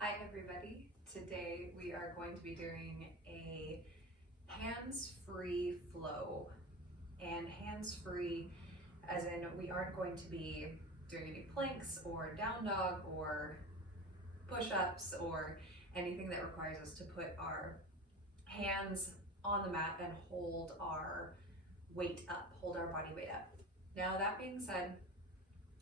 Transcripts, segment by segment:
Hi everybody. Today we are going to be doing a hands-free flow. And hands-free as in we aren't going to be doing any planks or down dog or push-ups or anything that requires us to put our hands on the mat and hold our weight up, hold our body weight up. Now that being said,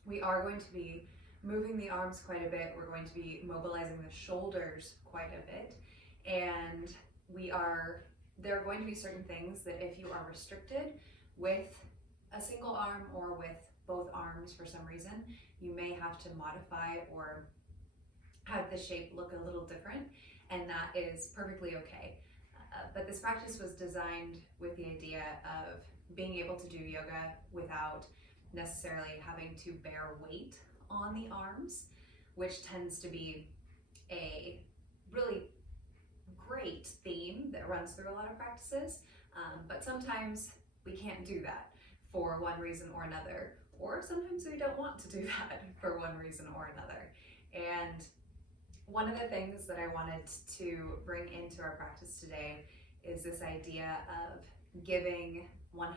we are going to be moving the arms quite a bit. We're going to be mobilizing the shoulders quite a bit. And there are going to be certain things that if you are restricted with a single arm or with both arms for some reason, you may have to modify or have the shape look a little different, and that is perfectly okay. But this practice was designed with the idea of being able to do yoga without necessarily having to bear weight on the arms, which tends to be a really great theme that runs through a lot of practices, but sometimes we can't do that for one reason or another, or sometimes we don't want to do that for one reason or another. And one of the things that I wanted to bring into our practice today is this idea of giving 100%.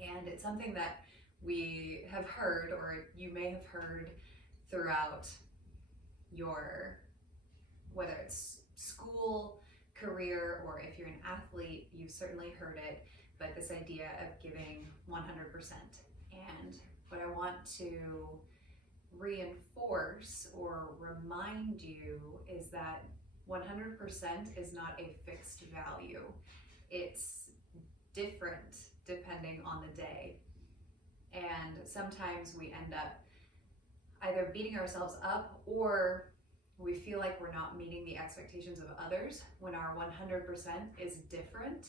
And it's something that we have heard, or you may have heard throughout your, whether it's school, career, or if you're an athlete, you've certainly heard it, but this idea of giving 100%. And what I want to reinforce or remind you is that 100% is not a fixed value. It's different depending on the day. And sometimes we end up either beating ourselves up or we feel like we're not meeting the expectations of others when our 100% is different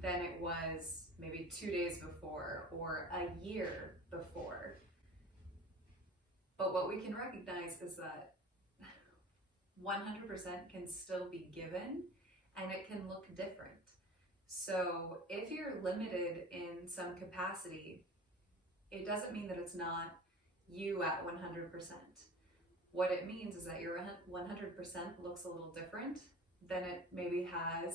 than it was maybe 2 days before or a year before. But what we can recognize is that 100% can still be given and it can look different. So if you're limited in some capacity, it doesn't mean that it's not you at 100%. What it means is that your 100% looks a little different than it maybe has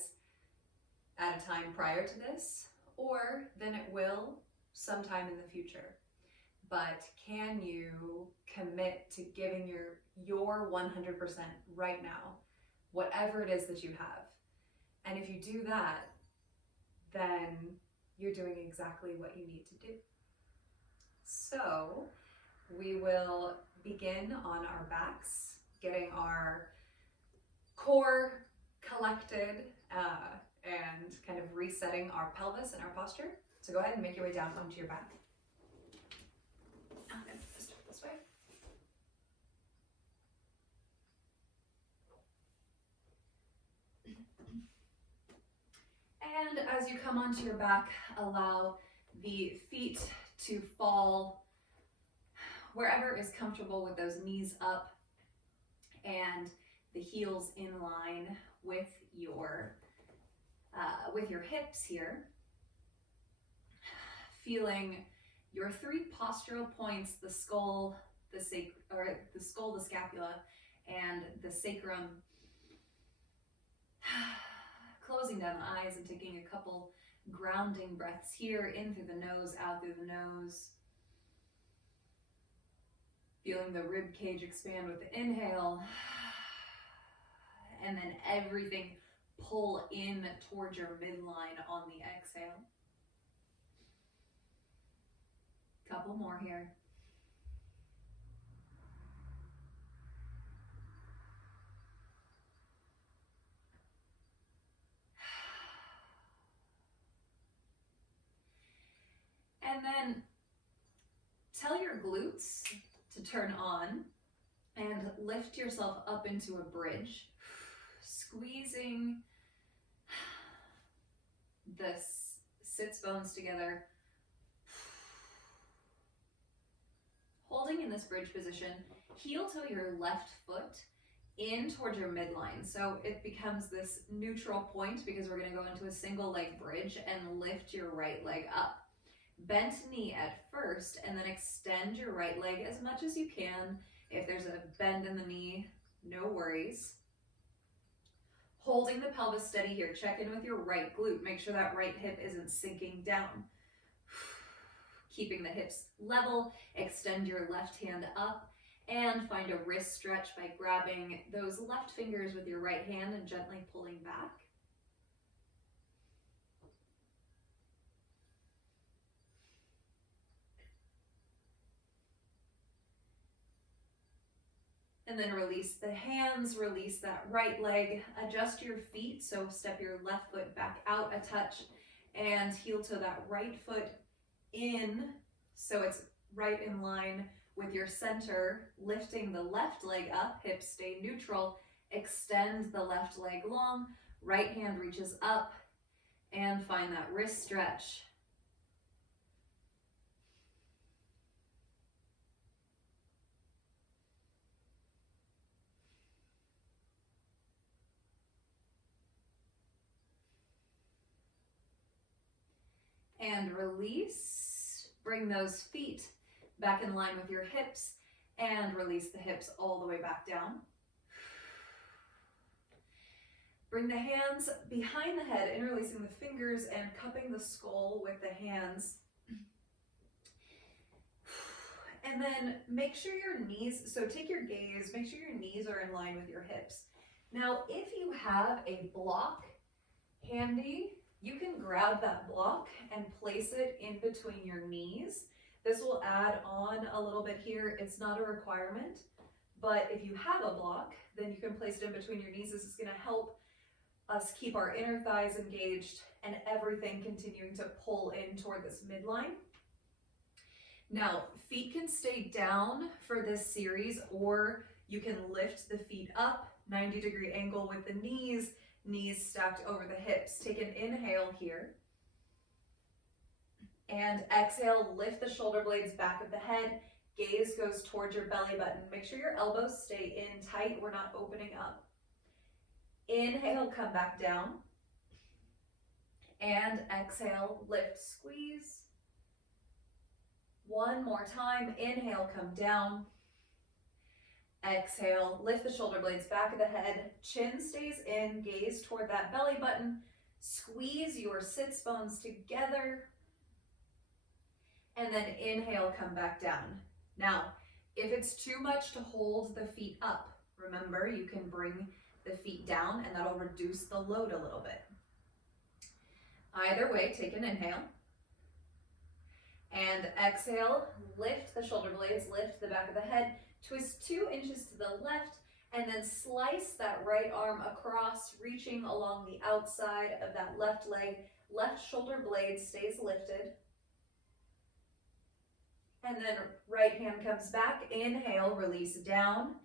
at a time prior to this, or than it will sometime in the future. But can you commit to giving your 100% right now, whatever it is that you have? And if you do that, then you're doing exactly what you need to do. So we will begin on our backs, getting our core collected and kind of resetting our pelvis and our posture. So go ahead and make your way down onto your back. I'm going to start this way. And as you come onto your back, allow the feet to fall wherever is comfortable with those knees up and the heels in line with your hips here. Feeling your 3 postural points, the skull, the scapula, and the sacrum. Closing down the eyes and taking a couple grounding breaths here, in through the nose, out through the nose. Feeling the rib cage expand with the inhale. And then everything pull in towards your midline on the exhale. Couple more here. And then tell your glutes to turn on and lift yourself up into a bridge, squeezing the sits bones together, holding in this bridge position, heel toe your left foot in towards your midline. So it becomes this neutral point because we're going to go into a single leg bridge and lift your right leg up. Bent knee at first, and then extend your right leg as much as you can If there's a bend in the knee, no worries. Holding the pelvis steady here. Check in with your right glute. Make sure that right hip isn't sinking down. Keeping the hips level, extend your left hand up and find a wrist stretch by grabbing those left fingers with your right hand and gently pulling back. And then release the hands, release that right leg, adjust your feet. So step your left foot back out a touch and heel toe that right foot in. So it's right in line with your center, lifting the left leg up, hips stay neutral, extend the left leg long, right hand reaches up and find that wrist stretch. And release. Bring those feet back in line with your hips and release the hips all the way back down. Bring the hands behind the head, interlacing the fingers and cupping the skull with the hands. And then make sure your knees, so take your gaze, make sure your knees are in line with your hips. Now, if you have a block handy, you can grab that block and place it in between your knees. This will add on a little bit here. It's not a requirement, but if you have a block, then you can place it in between your knees. This is going to help us keep our inner thighs engaged and everything continuing to pull in toward this midline. Now, feet can stay down for this series, or you can lift the feet up, 90-degree angle with the knees stacked over the hips. Take an inhale here. And exhale, lift the shoulder blades back of the head. Gaze goes towards your belly button. Make sure your elbows stay in tight. We're not opening up. Inhale, come back down. And exhale, lift, squeeze. One more time. Inhale, come down. Exhale, lift the shoulder blades back of the head. Chin stays in, gaze toward that belly button. Squeeze your sits bones together. And then inhale, come back down. Now, if it's too much to hold the feet up, remember you can bring the feet down and that'll reduce the load a little bit. Either way, take an inhale. And exhale, lift the shoulder blades, lift the back of the head, twist 2 inches to the left, and then slice that right arm across, reaching along the outside of that left leg. Left shoulder blade stays lifted. And then right hand comes back. Inhale, release down.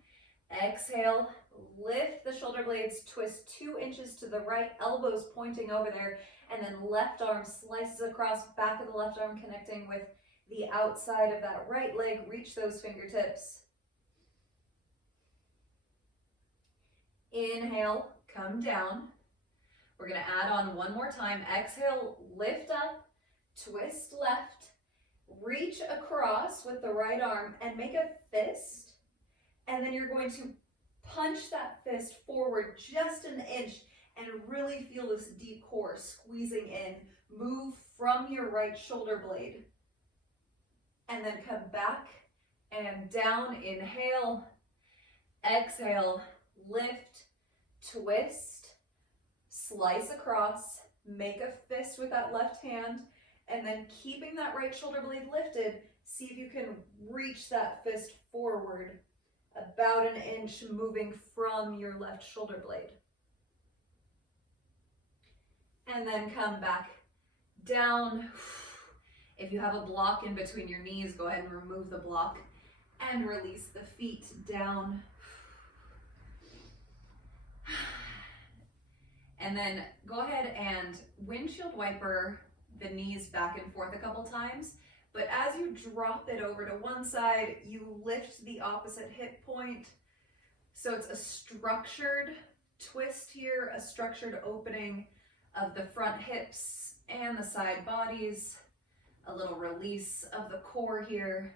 Exhale, lift the shoulder blades, twist 2 inches to the right, elbows pointing over there, and then left arm slices across, back of the left arm connecting with the outside of that right leg. Reach those fingertips. Inhale, come down. We're going to add on one more time. Exhale, lift up, twist left, reach across with the right arm and make a fist. And then you're going to punch that fist forward just an inch and really feel this deep core squeezing in. Move from your right shoulder blade. And then come back and down. Inhale, exhale, lift, twist, slice across, make a fist with that left hand, and then keeping that right shoulder blade lifted, see if you can reach that fist forward about an inch, moving from your left shoulder blade. And then come back down. If you have a block in between your knees, go ahead and remove the block and release the feet down. And then go ahead and windshield wiper the knees back and forth a couple times. But as you drop it over to one side, you lift the opposite hip point. So it's a structured twist here, a structured opening of the front hips and the side bodies, a little release of the core here.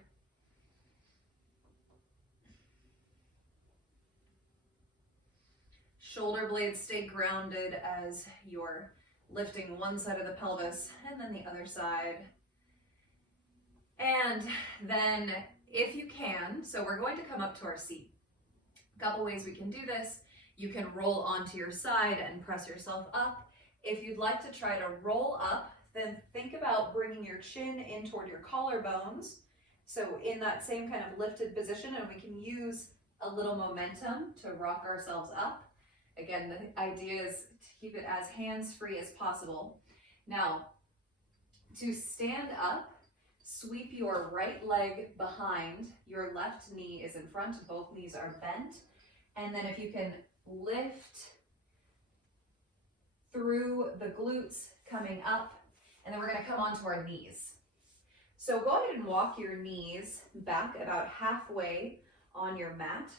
Shoulder blades stay grounded as you're lifting one side of the pelvis and then the other side. And then if you can, so we're going to come up to our seat. A couple ways we can do this. You can roll onto your side and press yourself up. If you'd like to try to roll up, then think about bringing your chin in toward your collarbones. So in that same kind of lifted position, and we can use a little momentum to rock ourselves up. Again, the idea is to keep it as hands-free as possible. Now, to stand up, sweep your right leg behind, your left knee is in front, both knees are bent. And then if you can lift through the glutes coming up, and then we're gonna come onto our knees. So go ahead and walk your knees back about halfway on your mat.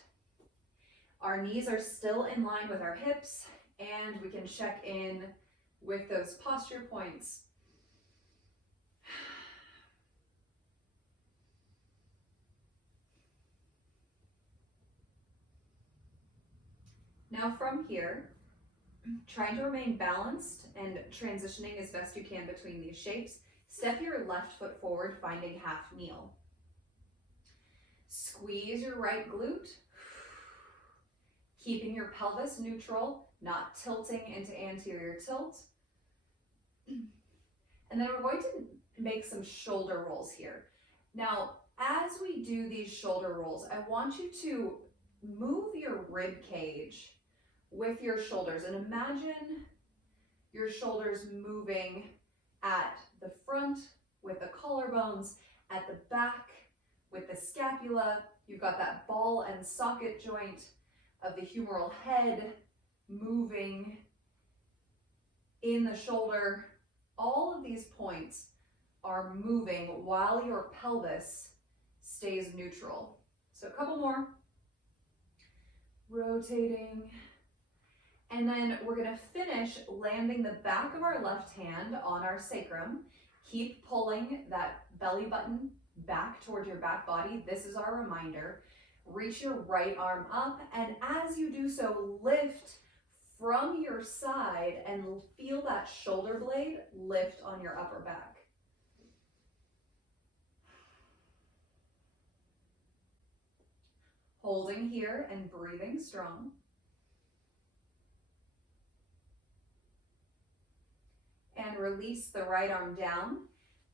Our knees are still in line with our hips, and we can check in with those posture points. Now from here, trying to remain balanced and transitioning as best you can between these shapes, step your left foot forward, finding half kneel. Squeeze your right glute, keeping your pelvis neutral, not tilting into anterior tilt. And then we're going to make some shoulder rolls here. Now, as we do these shoulder rolls, I want you to move your rib cage with your shoulders, and imagine your shoulders moving at the front with the collarbones, at the back with the scapula. You've got that ball and socket joint of the humeral head moving in the shoulder. All of these points are moving while your pelvis stays neutral. So a couple more. Rotating. And then we're gonna finish landing the back of our left hand on our sacrum. Keep pulling that belly button back toward your back body. This is our reminder. Reach your right arm up, and as you do so, lift from your side and feel that shoulder blade lift on your upper back. Holding here and breathing strong. And release the right arm down.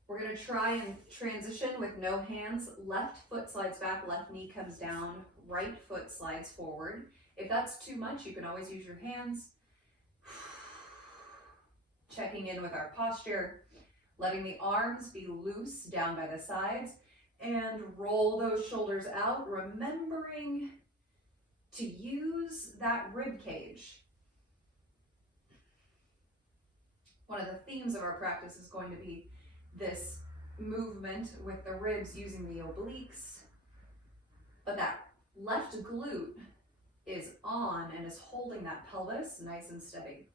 We're gonna try and transition with no hands. Left foot slides back, left knee comes down, right foot slides forward. If that's too much, you can always use your hands. Checking in with our posture, letting the arms be loose down by the sides, and roll those shoulders out, remembering to use that rib cage. One of the themes of our practice is going to be this movement with the ribs using the obliques, but that left glute is on and is holding that pelvis nice and steady.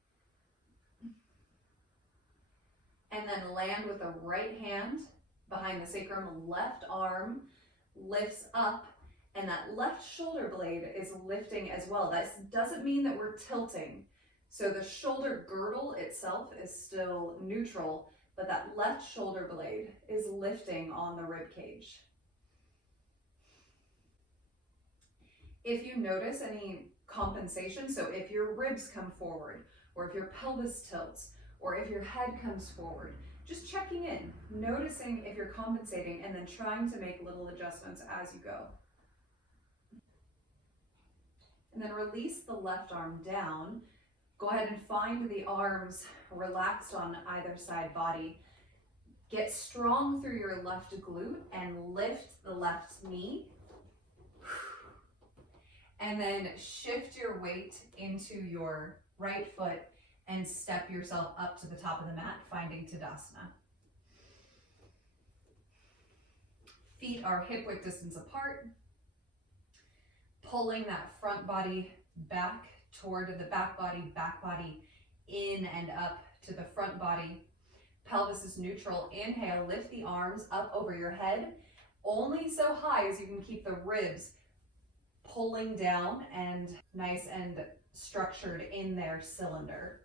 And then land with the right hand behind the sacrum, left arm lifts up, and that left shoulder blade is lifting as well. That doesn't mean that we're tilting. So the shoulder girdle itself is still neutral, but that left shoulder blade is lifting on the rib cage. If you notice any compensation, so if your ribs come forward, or if your pelvis tilts, or if your head comes forward, just checking in, noticing if you're compensating, and then trying to make little adjustments as you go. And then release the left arm down. Go ahead and find the arms relaxed on either side body. Get strong through your left glute and lift the left knee. And then shift your weight into your right foot and step yourself up to the top of the mat, finding Tadasana. Feet are hip width distance apart. Pulling that front body back toward the back body in and up to the front body. Pelvis is neutral. Inhale, lift the arms up over your head, only so high as you can keep the ribs pulling down and nice and structured in their cylinder.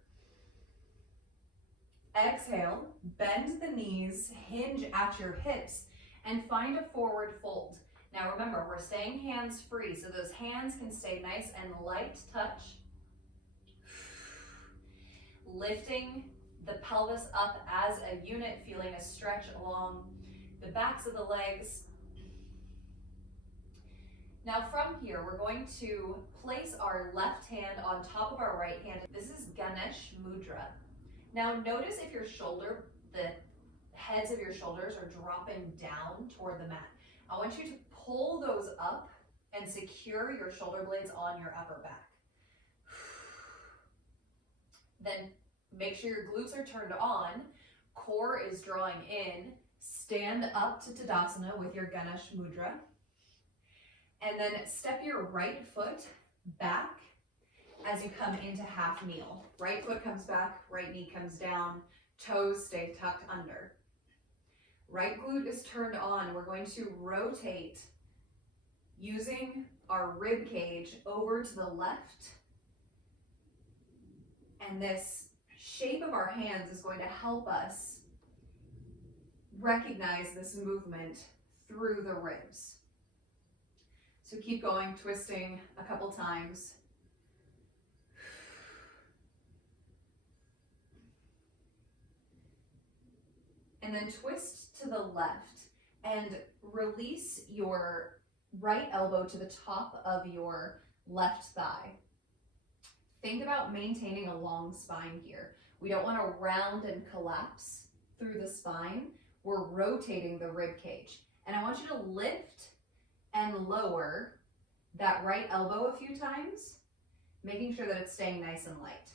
Exhale, bend the knees, hinge at your hips, and find a forward fold. Now remember, we're staying hands free, so those hands can stay nice and light touch. Lifting the pelvis up as a unit, feeling a stretch along the backs of the legs. Now from here, we're going to place our left hand on top of our right hand. This is Ganesh mudra. Now notice if your shoulder, the heads of your shoulders are dropping down toward the mat. I want you to pull those up and secure your shoulder blades on your upper back. Then make sure your glutes are turned on, core is drawing in, stand up to Tadasana with your Ganesh mudra, and then step your right foot back as you come into half kneel. Right foot comes back, right knee comes down, toes stay tucked under. Right glute is turned on. We're going to rotate using our rib cage over to the left. And this shape of our hands is going to help us recognize this movement through the ribs. So keep going, twisting a couple times. And then twist to the left and release your right elbow to the top of your left thigh. Think about maintaining a long spine here. We don't want to round and collapse through the spine. We're rotating the rib cage. And I want you to lift and lower that right elbow a few times, making sure that it's staying nice and light.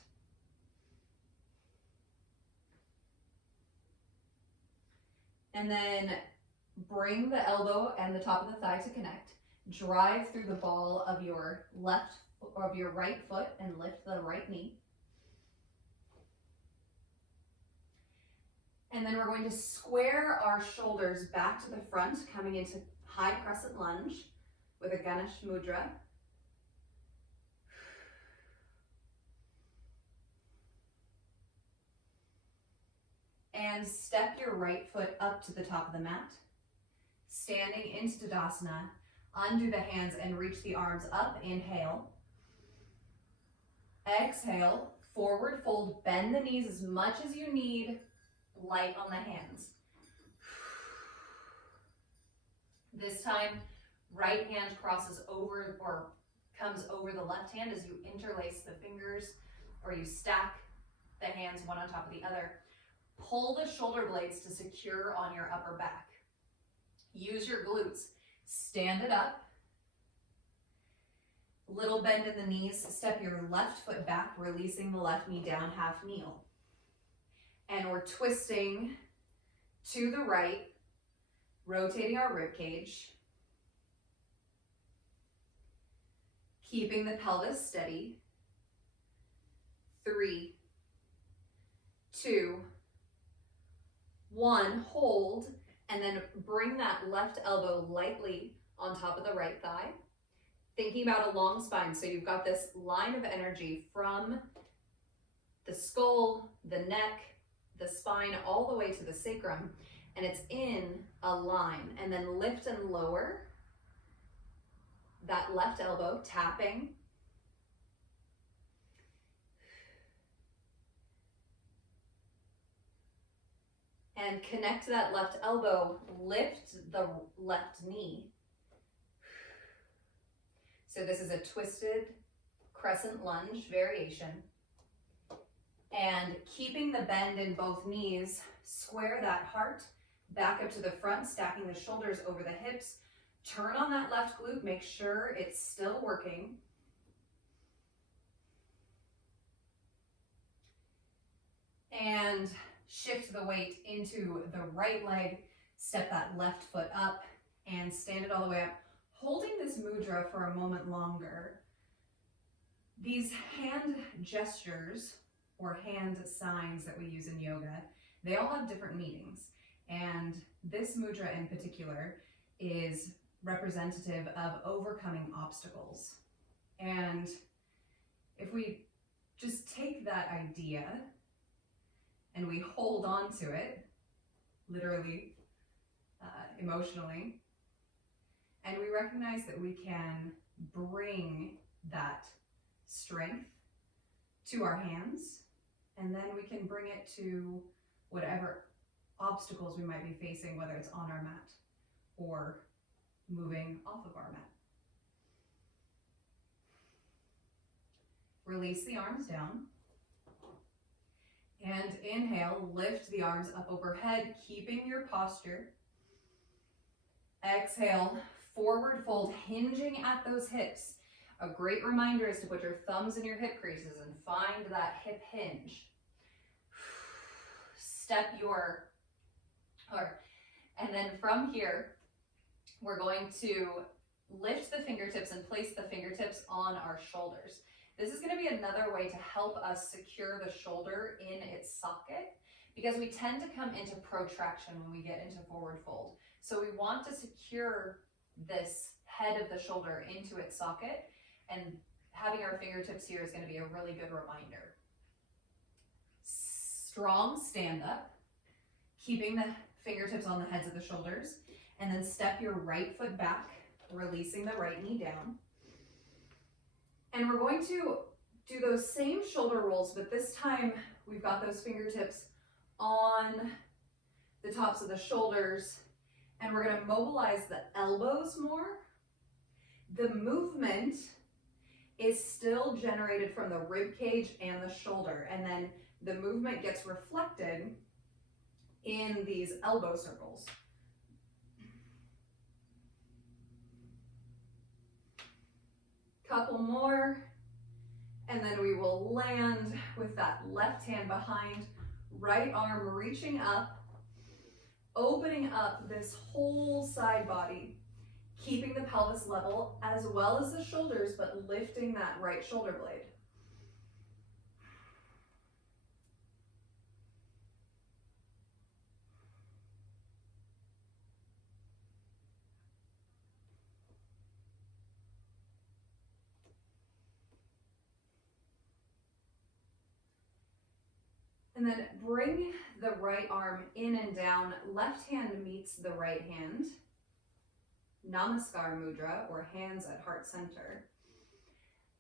And then bring the elbow and the top of the thigh to connect. Drive through the ball of your right foot and lift the right knee. And then we're going to square our shoulders back to the front, coming into high crescent lunge with a Ganesh mudra. And step your right foot up to the top of the mat. Standing into Tadasana, undo the hands and reach the arms up. Inhale. Exhale, forward fold, bend the knees as much as you need, light on the hands. This time, right hand crosses over or comes over the left hand as you interlace the fingers or you stack the hands one on top of the other. Pull the shoulder blades to secure on your upper back. Use your glutes. Stand it up. Little bend in the knees. Step your left foot back, releasing the left knee down, half kneel. And we're twisting to the right, rotating our rib cage. Keeping the pelvis steady. 3, 2, 1, hold, and then bring that left elbow lightly on top of the right thigh. Thinking about a long spine, so you've got this line of energy from the skull, the neck, the spine, all the way to the sacrum, and it's in a line. And then lift and lower that left elbow, tapping. And connect that left elbow, lift the left knee. So this is a twisted crescent lunge variation. And keeping the bend in both knees, square that heart back up to the front, stacking the shoulders over the hips. Turn on that left glute, make sure it's still working. And shift the weight into the right leg, step that left foot up and stand it all the way up. Holding this mudra for a moment longer, these hand gestures or hand signs that we use in yoga, they all have different meanings. And this mudra in particular is representative of overcoming obstacles. And if we just take that idea and we hold on to it, literally, emotionally, and we recognize that we can bring that strength to our hands, and then we can bring it to whatever obstacles we might be facing, whether it's on our mat or moving off of our mat. Release the arms down. And inhale, lift the arms up overhead, keeping your posture. Exhale, forward fold, hinging at those hips. A great reminder is to put your thumbs in your hip creases and find that hip hinge. And then from here, we're going to lift the fingertips and place the fingertips on our shoulders. This is going to be another way to help us secure the shoulder in its socket, because we tend to come into protraction when we get into forward fold. So we want to secure this head of the shoulder into its socket, and having our fingertips here is going to be a really good reminder. Strong stand up, keeping the fingertips on the heads of the shoulders, and then step your right foot back, releasing the right knee down. And we're going to do those same shoulder rolls, but this time we've got those fingertips on the tops of the shoulders, and we're going to mobilize the elbows more. The movement is still generated from the rib cage and the shoulder, and then the movement gets reflected in these elbow circles. Couple more, and then we will land with that left hand behind, right arm reaching up, opening up this whole side body, keeping the pelvis level as well as the shoulders, but lifting that right shoulder blade. And then bring the right arm in and down. Left hand meets the right hand. Namaskar mudra, or hands at heart center.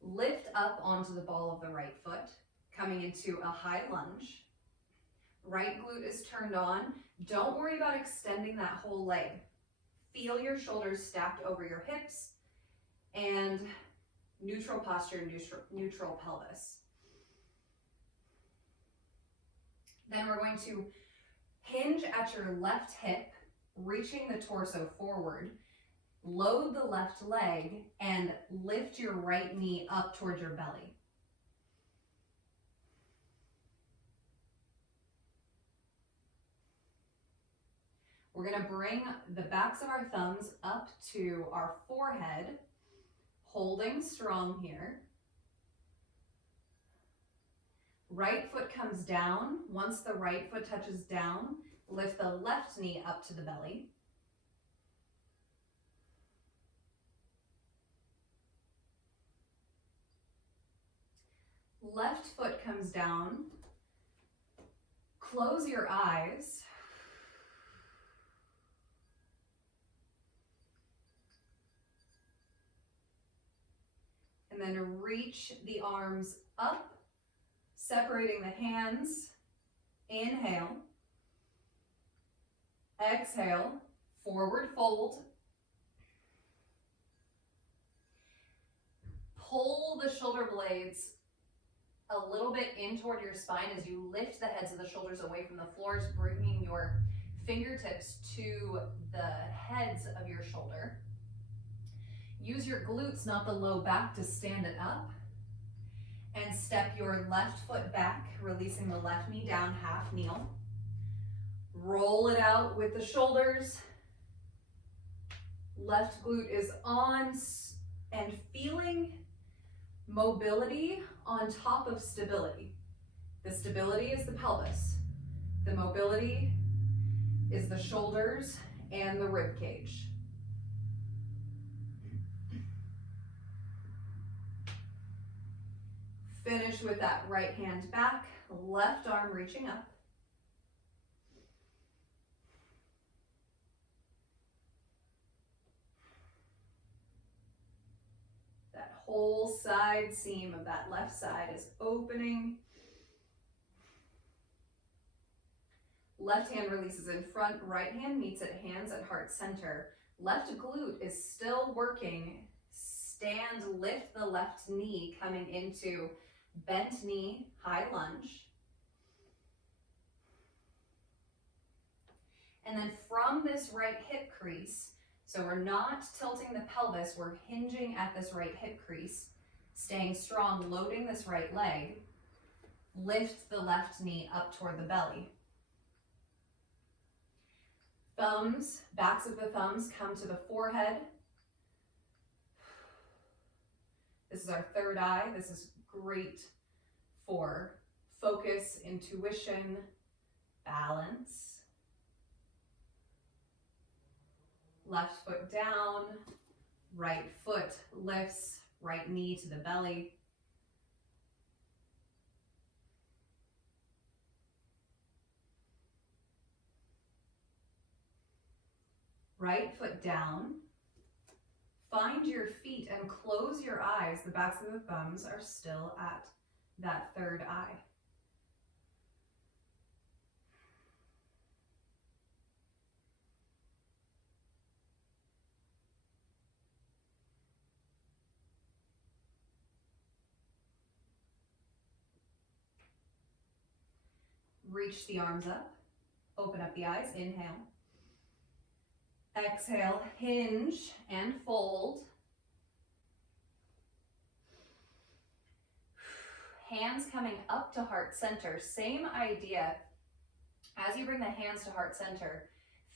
Lift up onto the ball of the right foot, coming into a high lunge. Right glute is turned on. Don't worry about extending that whole leg. Feel your shoulders stacked over your hips, and neutral posture, neutral pelvis. Then we're going to hinge at your left hip, reaching the torso forward. Load the left leg and lift your right knee up towards your belly. We're going to bring the backs of our thumbs up to our forehead, holding strong here. Right foot comes down. Once the right foot touches down, lift the left knee up to the belly. Left foot comes down. Close your eyes. And then reach the arms up, separating the hands. Inhale. Exhale, forward fold. Pull the shoulder blades a little bit in toward your spine as you lift the heads of the shoulders away from the floors, bringing your fingertips to the heads of your shoulder. Use your glutes, not the low back, to stand it up. And step your left foot back, releasing the left knee down, half kneel. Roll it out with the shoulders. Left glute is on, and feeling mobility on top of stability. The stability is the pelvis. The mobility is the shoulders and the rib cage. Finish with that right hand back, left arm reaching up. That whole side seam of that left side is opening. Left hand releases in front, right hand meets at hands at heart center. Left glute is still working. Stand, lift the left knee, coming into bent knee, high lunge. And then from this right hip crease, so we're not tilting the pelvis, we're hinging at this right hip crease, staying strong, loading this right leg, lift the left knee up toward the belly. Thumbs, backs of the thumbs come to the forehead. This is our third eye. This is great for focus, intuition, balance. Left foot down, right foot lifts, right knee to the belly. Right foot down. Find your feet and close your eyes. The backs of the thumbs are still at that third eye. Reach the arms up. Open up the eyes. Inhale. Exhale, hinge and fold. Hands coming up to heart center. Same idea. As you bring the hands to heart center,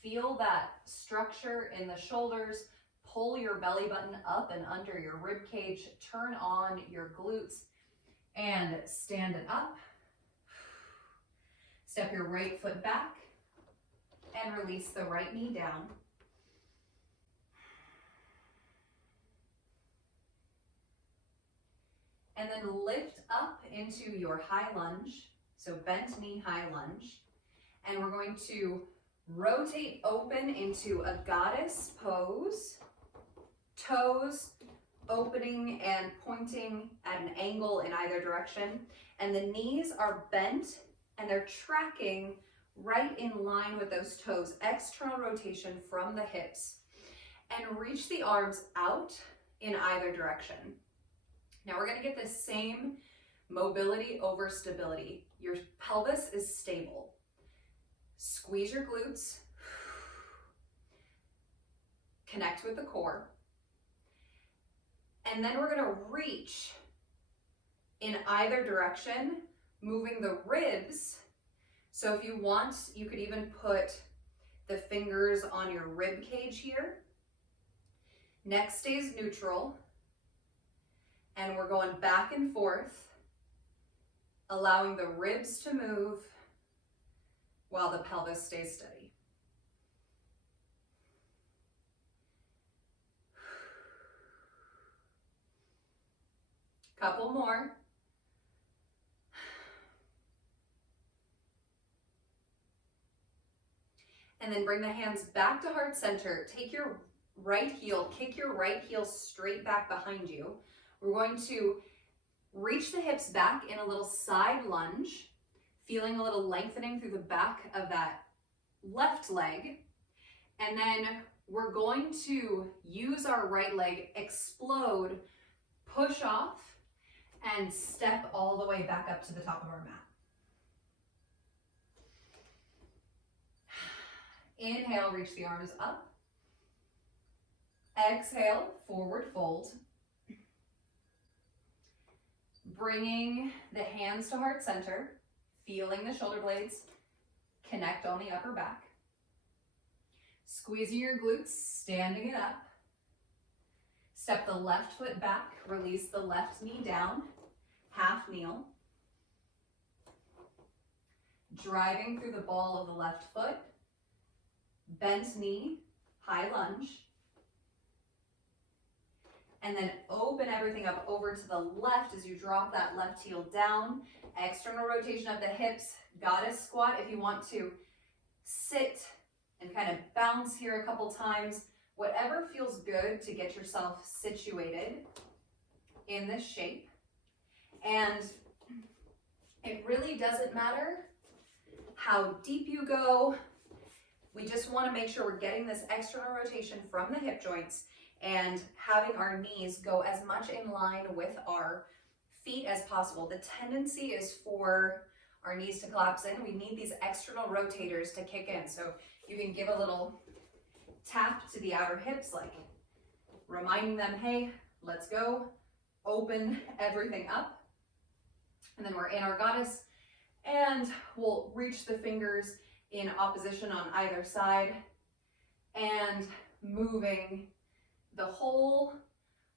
feel that structure in the shoulders. Pull your belly button up and under your rib cage. Turn on your glutes and stand it up. Step your right foot back and release the right knee down. And then lift up into your high lunge. So bent knee, high lunge. And we're going to rotate open into a goddess pose. Toes opening and pointing at an angle in either direction. And the knees are bent and they're tracking right in line with those toes. External rotation from the hips. And reach the arms out in either direction. Now we're going to get the same mobility over stability. Your pelvis is stable. Squeeze your glutes. Connect with the core. And then we're going to reach in either direction, moving the ribs. So if you want, you could even put the fingers on your rib cage here. Neck stays neutral. And we're going back and forth, allowing the ribs to move while the pelvis stays steady. Couple more. And then bring the hands back to heart center. Take your right heel, kick your right heel straight back behind you. We're going to reach the hips back in a little side lunge, feeling a little lengthening through the back of that left leg. And then we're going to use our right leg, explode, push off, and step all the way back up to the top of our mat. Inhale, reach the arms up. Exhale, forward fold. Bringing the hands to heart center, feeling the shoulder blades connect on the upper back. Squeezing your glutes, standing it up. Step the left foot back, release the left knee down, half kneel. Driving through the ball of the left foot, bent knee, high lunge. and then open everything up over to the left as you drop that left heel down. External rotation of the hips, goddess squat if you want to sit and kind of bounce here a couple times. Whatever feels good to get yourself situated in this shape. And it really doesn't matter how deep you go. We just want to make sure we're getting this external rotation from the hip joints and having our knees go as much in line with our feet as possible. The tendency is for our knees to collapse in. We need these external rotators to kick in. So you can give a little tap to the outer hips, like reminding them, hey, let's go. Open everything up. And then we're in our goddess, and we'll reach the fingers in opposition on either side and moving the whole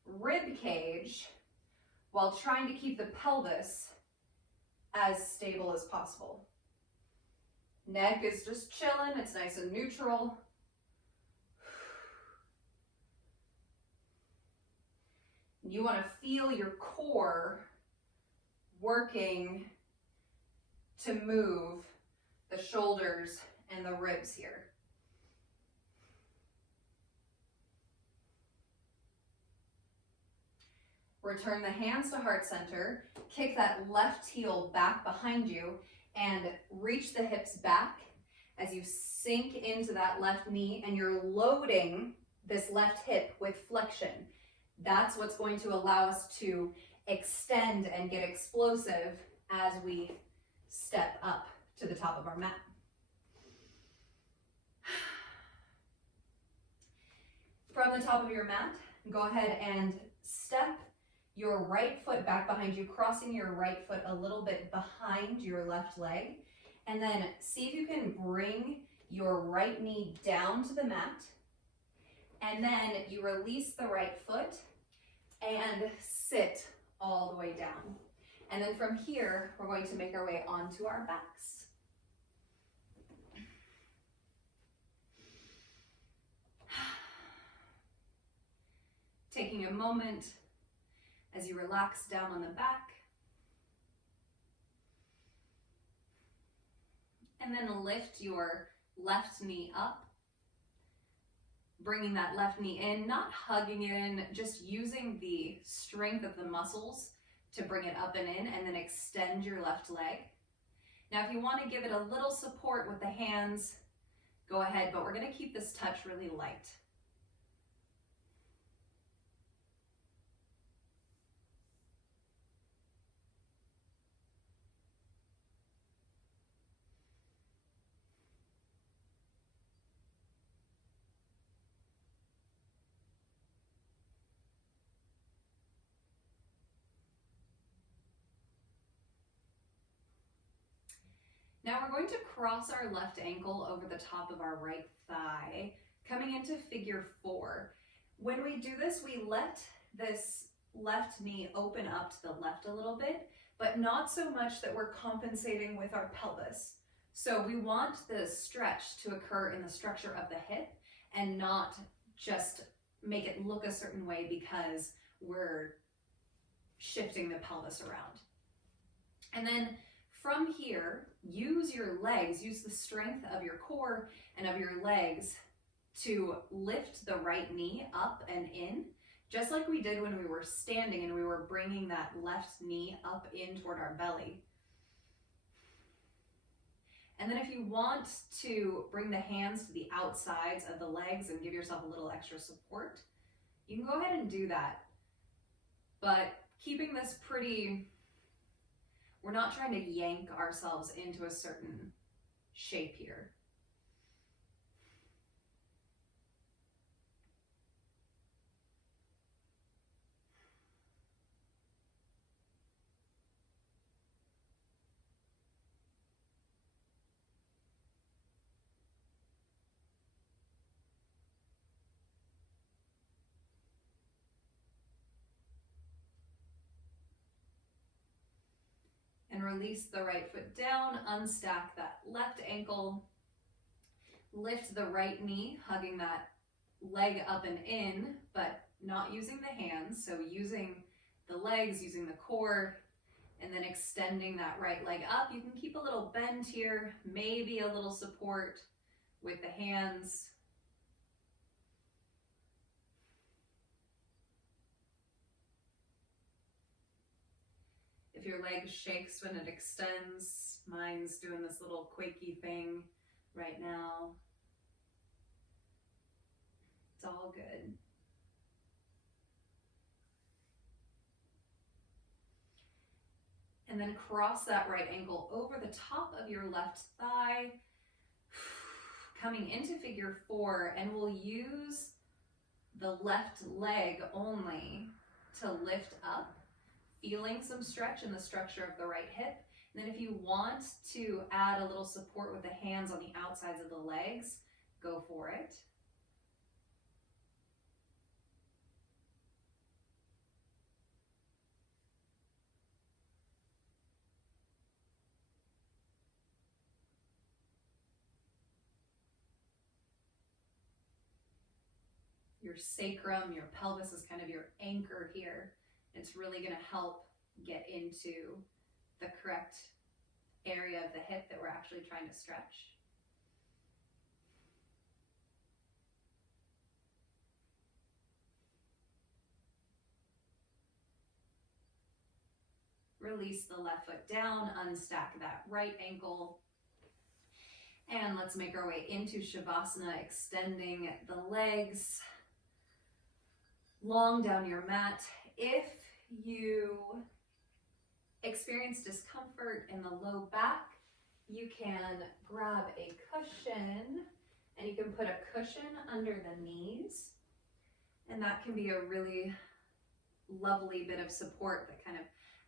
rib cage while trying to keep the pelvis as stable as possible. Neck is just chilling, it's nice and neutral. You want to feel your core working to move the shoulders and the ribs here. Return the hands to heart center, kick that left heel back behind you, and reach the hips back as you sink into that left knee, and you're loading this left hip with flexion. That's what's going to allow us to extend and get explosive as we step up to the top of our mat. From the top of your mat, go ahead and step your right foot back behind you, crossing your right foot a little bit behind your left leg. And then see if you can bring your right knee down to the mat. And then you release the right foot and sit all the way down. And then from here, we're going to make our way onto our backs. Taking a moment as you relax down on the back. And then lift your left knee up. Bringing that left knee in, not hugging it in, just using the strength of the muscles to bring it up and in, and then extend your left leg. Now, if you want to give it a little support with the hands, go ahead, but we're going to keep this touch really light. Now we're going to cross our left ankle over the top of our right thigh, coming into figure 4. When we do this, we let this left knee open up to the left a little bit, but not so much that we're compensating with our pelvis. So we want the stretch to occur in the structure of the hip and not just make it look a certain way because we're shifting the pelvis around. And then from here, use your legs, use the strength of your core and of your legs to lift the right knee up and in, just like we did when we were standing and we were bringing that left knee up in toward our belly. And then if you want to bring the hands to the outsides of the legs and give yourself a little extra support, you can go ahead and do that. But keeping this pretty, we're not trying to yank ourselves into a certain shape here. And release the right foot down, unstack that left ankle, lift the right knee, hugging that leg up and in, but not using the hands, so using the legs, using the core, and then extending that right leg up. You can keep a little bend here, maybe a little support with the hands. If your leg shakes when it extends, mine's doing this little quaky thing right now. It's all good. And then cross that right ankle over the top of your left thigh, coming into figure 4, and we'll use the left leg only to lift up, feeling some stretch in the structure of the right hip. And then if you want to add a little support with the hands on the outsides of the legs, go for it. Your sacrum, your pelvis is kind of your anchor here. It's really going to help get into the correct area of the hip that we're actually trying to stretch. Release the left foot down, unstack that right ankle. And let's make our way into Savasana, extending the legs long down your mat. If you experience discomfort in the low back, you can grab a cushion and you can put a cushion under the knees. And that can be a really lovely bit of support that kind of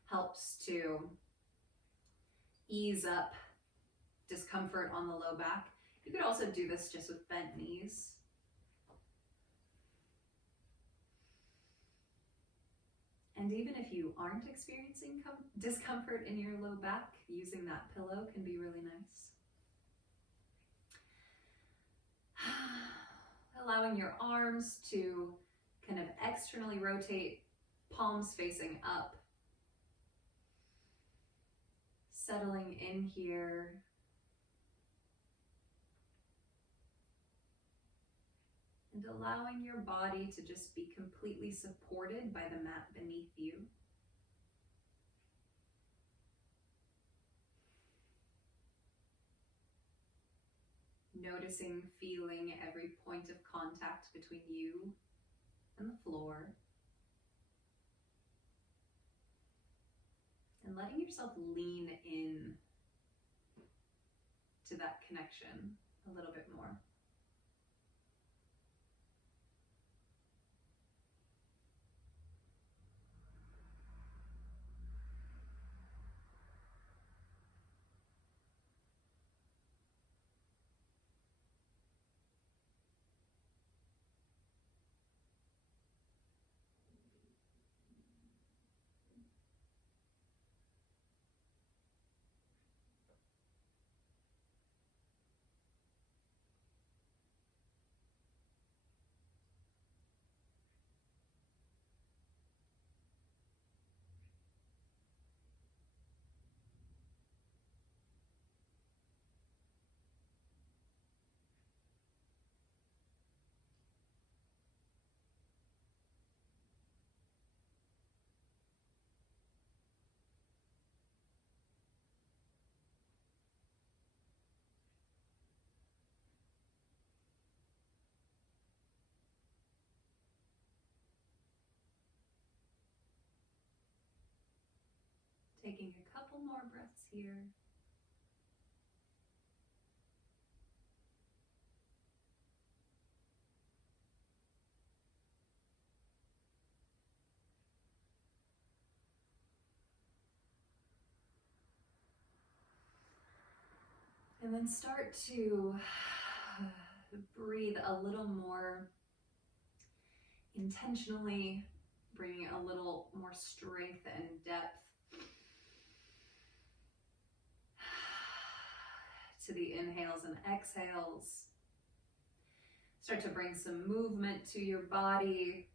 helps to ease up discomfort on the low back. You could also do this just with bent knees. And even if you aren't experiencing discomfort in your low back, using that pillow can be really nice. Allowing your arms to kind of externally rotate, palms facing up. Settling in here. And allowing your body to just be completely supported by the mat beneath you. Noticing, feeling every point of contact between you and the floor. And letting yourself lean in to that connection a little bit more. Taking a couple more breaths here. And then start to breathe a little more intentionally, bringing a little more strength and depth to the inhales and exhales. Start to bring some movement to your body.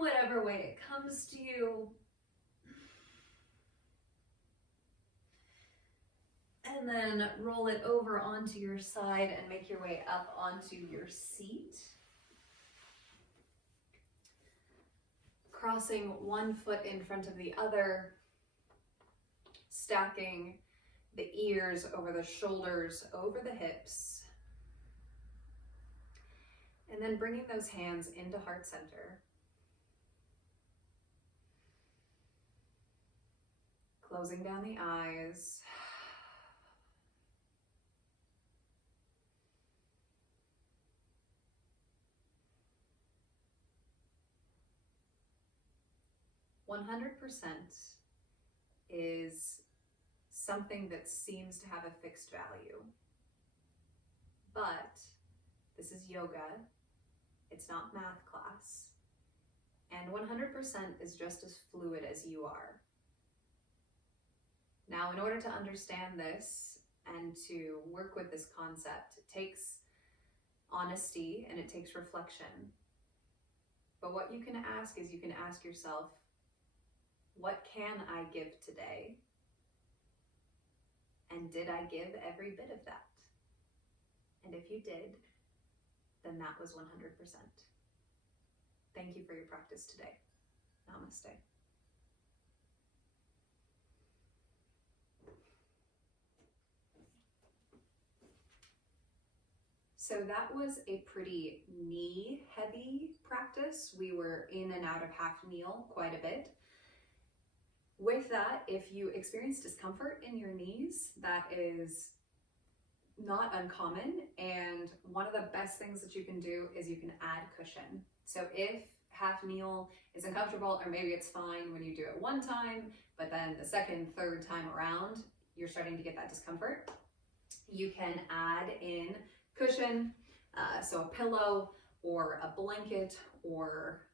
whatever way it comes to you. And then roll it over onto your side and make your way up onto your seat. Crossing one foot in front of the other, stacking the ears over the shoulders, over the hips. And then bringing those hands into heart center. Closing down the eyes. "100% is something that seems to have a fixed value. But this is yoga, it's not math class, and 100% is just as fluid as you are. Now, in order to understand this and to work with this concept, it takes honesty and it takes reflection. But what you can ask is, you can ask yourself, what can I give today? And did I give every bit of that? And if you did, then that was 100%. Thank you for your practice today. Namaste. So that was a pretty knee-heavy practice. We were in and out of half kneel quite a bit. With that, if you experience discomfort in your knees, that is not uncommon, and one of the best things that you can do is you can add cushion. So if half kneel is uncomfortable, or maybe it's fine when you do it one time, but then the second, third time around, you're starting to get that discomfort, you can add in cushion, so a pillow or a blanket or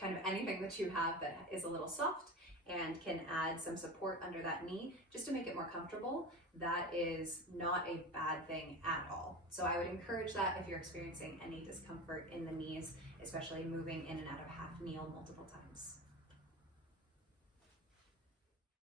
kind of anything that you have that is a little soft and can add some support under that knee just to make it more comfortable. That is not a bad thing at all. So I would encourage that if you're experiencing any discomfort in the knees, especially moving in and out of half kneel multiple times.